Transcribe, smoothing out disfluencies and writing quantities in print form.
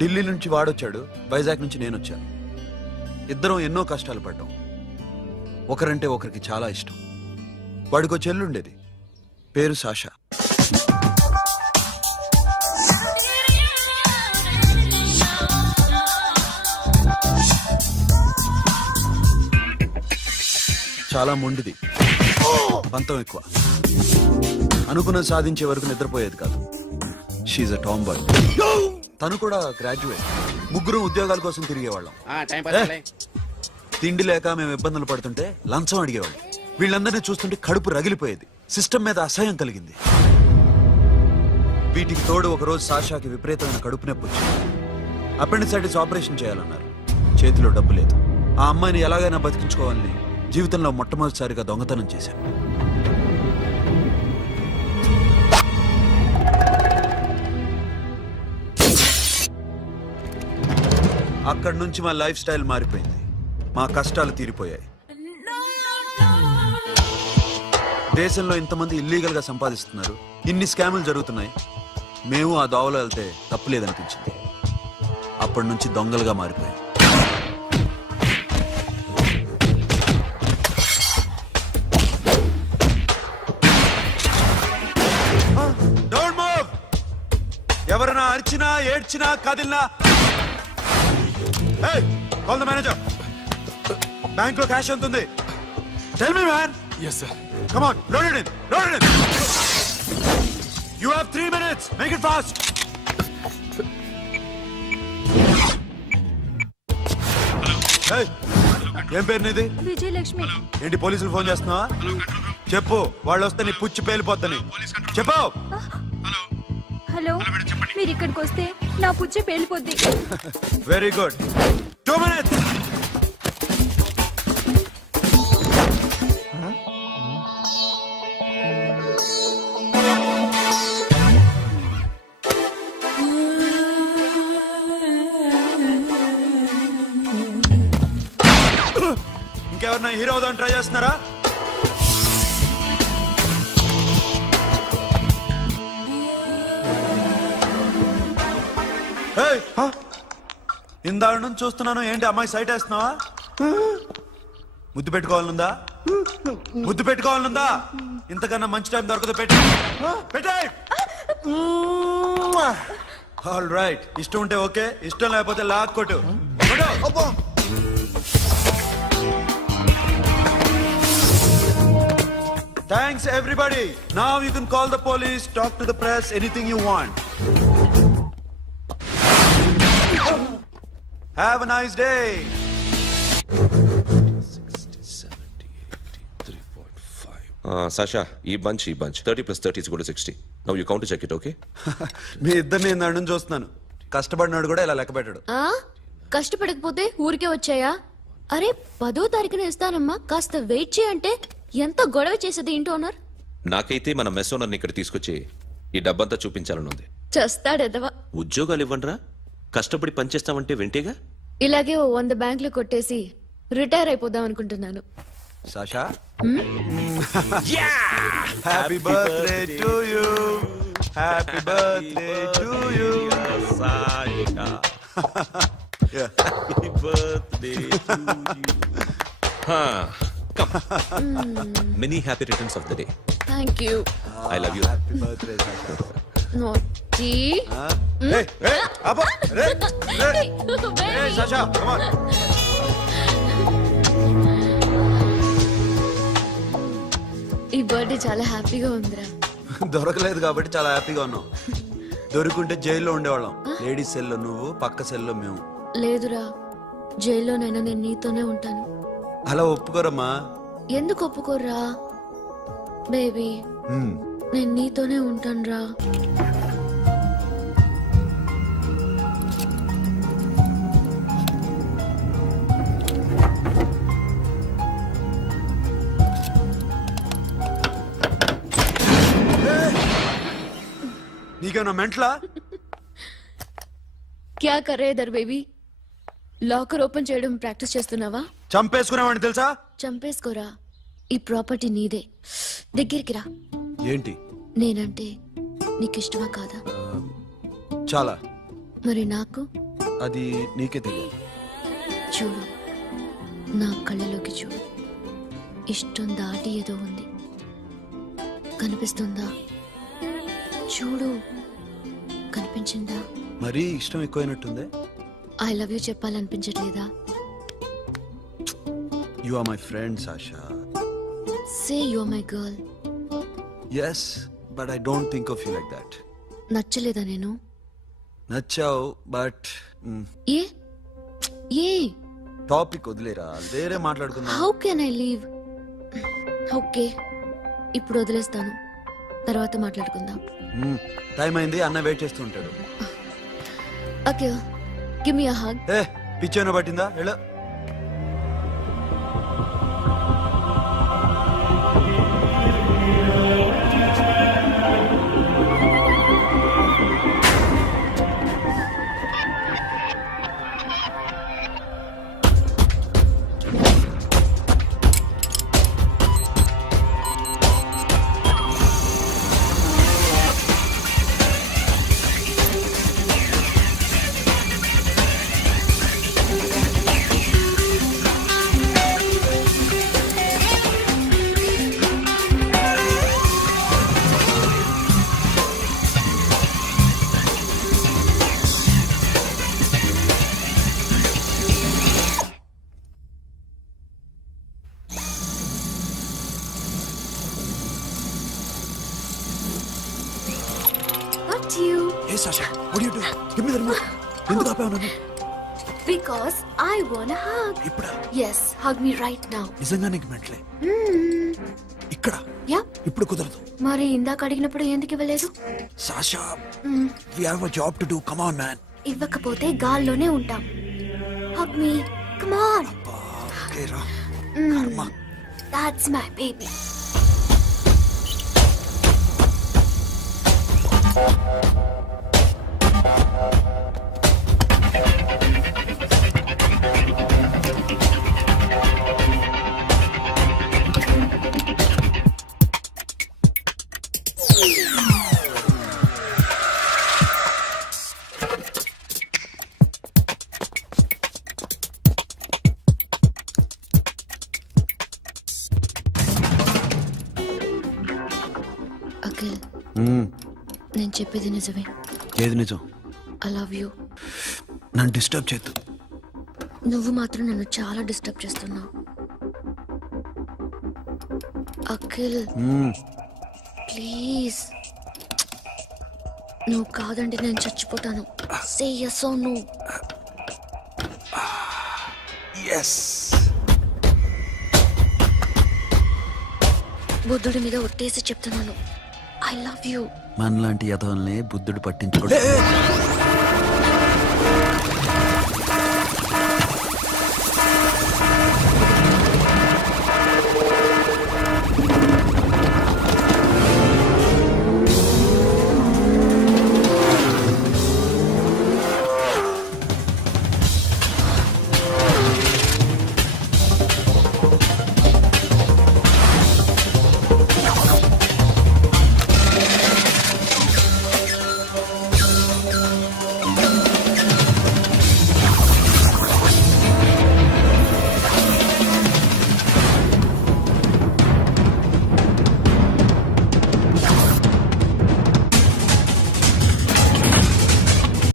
ఢిల్లీ నుంచి వాడొచ్చాడు, వైజాగ్ నుంచి నేను వచ్చాను. ఇద్దరం ఎన్నో కష్టాలు పడ్డాం. ఒకరంటే ఒకరికి చాలా ఇష్టం. వాడికో చెల్లుండేది, పేరు సాషా. చాలా మొండిది, పంతం ఎక్కువ. అనుకున్నది సాధించే వరకు నిద్రపోయేది కాదు. She a tomboy. తను కూడా గ్రాడ్యుయేట్. ముగ్గురు ఉద్యోగాల కోసం తిరిగేవాళ్ళం. తిండి లేక మేము ఇబ్బందులు పడుతుంటే లంచం అడిగేవాళ్ళం. వీళ్ళందరినీ చూస్తుంటే కడుపు రగిలిపోయేది. సిస్టమ్ మీద అసహ్యం కలిగింది. వీటికి తోడు ఒకరోజు సాషాకి విపరీతమైన కడుపు నొప్పి వచ్చింది. అపెండిసైటిస్ ఆపరేషన్ చేయాలన్నారు. చేతిలో డబ్బు లేదు. ఆ అమ్మాయిని ఎలాగైనా బతికించుకోవాలని జీవితంలో మొట్టమొదటిసారిగా దొంగతనం చేశాను. అక్కడి నుంచి మా లైఫ్ స్టైల్ మారిపోయింది. మా కష్టాలు తీరిపోయాయి. దేశంలో ఇంతమంది ఇల్లీగల్ గా సంపాదిస్తున్నారు, ఇన్ని స్కాములు జరుగుతున్నాయి. మేము ఆ దోవలో వెళ్తే తప్పులేదనిపించింది. అప్పటి నుంచి దొంగలుగా మారిపోయాం. ఎవరైనా అరిచినా ఏడ్చినా కదిలినా కాల్ ద మేనేజర్. బ్యాంక్ లో క్యాష్ ఎంత ఉంది? Tell me man. Yes sir. Come on, load it in. Load it in. You have 3 minutes. Make it fast. Hey, ఏం పేరు నీది? విజయలక్ష్మి. ఏంటి పోలీసులు ఫోన్ చేస్తున్నావా? చెప్పు, వాళ్ళు వస్తే నీ పుచ్చి పేలిపోద్దని చెప్పు. హలో, మీరు ఇక్కడికి వస్తే నా పుచ్చి పేలిపోద్ది. Very good. 2 minutes. ఇంకెవరన్నా హీరో అవుదాం ట్రై చేస్తున్నారా? ఇందాక నుంచి చూస్తున్నాను, ఏంటి అమ్మాయి సైట్ వేస్తున్నావా? ముద్దు పెట్టుకోవాలనుందా? ముద్దు పెట్టుకోవాలనుందా? ఇంతకన్నా మంచి టైం దొరకదు. పెట్టే. All right. ఇష్టం ఉంటే ఓకే, ఇష్టం లేకపోతే లాక్ కొట్టు. Thanks everybody. Now you can call the police, talk to the press, anything you want. Have a nice day. 60, 70, 80, 3.5. Sasha, ఈ bunch 30 plus 30 is equal to 60. Now you count to check it, okay? మీ ఇద్దరిని నేను నన్ను చూస్తున్నాను. కష్టపడినాడు కూడా ఇలా లెక్క పెట్టాడు. కష్టపడకపోతే ఊరికే వచ్చాయా? అరే 10వ తారీఖున ఇస్తానమ్మా, కాస్త వెయిట్ చేయంటే ఎంత గొడవ చేసేది ఇంటి ఓనర్. నాకైతే మన మెస్ ఓనర్ని ఇక్కడ తీసుకొచ్చి ఈ డబ్బంతా చూపించాలనుంది. చస్తాడెదవా. ఉద్యోగాలు ఇవ్వండిరా, కష్టపడి పనిచేస్తామంటే వింటేగా. ఇలాగే 100 బ్యాంకులు కొట్టేసి రిటైర్ అయిపోదాం అనుకుంటున్నాను. Sasha, happy birthday to you. Happy birthday to you Sasha. Happy birthday to you. Many happy returns of the day. Thank you. I love you. Happy birthday Sasha. Naughty. Hey, Abba. Hey, Sasha, come on. ఈ birthday చాలా హ్యాపీగా ఉందిరా. దొరకలేదు కాబట్టి చాలా హ్యాపీగా ఉన్నాం. దొరుకుంటే జైల్లో ఉండేవాళ్ళం. లేడీస్ సెల్లో నువ్వు, పక్క సెల్లో మేము. లేదురా, జైల్లోనైనా నేను నీతోనే ఉంటాను. అలా ఒప్పుకోరమ్మా. ఎందుకు ఒప్పుకోర్రా బేబీ? నేను నీతోనే ఉంటాను రా. నీకేమన్నా మెంట్లా? క్యా కరేదర్ బేబీ? లాకర్ ఓపెన్ చేయడం ప్రాక్టీస్ చేస్తున్నావా? చంపేసుకునేవాడిని తెలుసా? చంపేసుకోరా, ఈ ప్రాపర్టీ నీదే. దగ్గరికి రా. ఏంటి? నేనంటే నీకు ఇష్టమా కాదా? చాలా. మరి నాకు అది నీకే తెలియదు. చూడు, నా కళ్ళలోకి చూడు. ఇష్టం దాటి ఏదో ఉంది, కనిపిస్తుందా? చూడు, కనిపించిందా? మరీ ఇష్టం ఎక్కువైనట్టుందే. ఐ లవ్ యూ చెప్పాలనిపించట్లేదా? You are my friend Sasha. Say you are my girl. Yes, but I don't think of you like that. నచ్చలేదా నేను? నచ్చావు, బట్ ఏ ఏ టాపిక్ వదిలేరా, వేరే మాట్లాడుకుందాం. How can I leave? Okay, ఇప్పుడు వదిలేస్తాను, తర్వాత మాట్లాడుకుందాం. టైం అయింది, అన్న వెయిట్ చేస్తూ ఉంటాడు. Okay, give me a hug. ఏ పిచ్చోన పట్టిందా? హలో. What you? ఏ Sasha, what are you doing? Give me the remote. ఎందుకు ఆపావు నన్ను? Because I want a hug. ఇప్పుడా? Yes, hug me right now. నిజంగా నీకు మెంటలే? ఇక్కడ Yeah. ఇప్పుడు కుదరదు. మరి ఇందాక అడిగినప్పుడు ఎందుకు ఇవ్వలేదు? Sasha, we have a job to do. Come on, man. ఇవ్వకపోతే గాల్లోనే ఉంటాం. Hug me. Come on. Okay, రా. కర్మ. That's my baby. అఖిల్, నేను చెప్పేది నిజమే. ఏది నిజం? I love you. నన్ను డిస్టర్బ్ చేయొద్దు. నువ్వు మాత్రం నన్ను చాలా డిస్టర్బ్ చేస్తున్నావు. అఖిల్, ప్లీజ్. నువ్వు కాదండి, నేను చచ్చిపోతాను. సే yes or no. ఎస్. బుద్ధుడి మీద ఒట్టేసి చెప్తున్నాను, ఐ లవ్ యూ. మనలాంటి యథవల్ని బుద్ధుడు పట్టించుకోడు.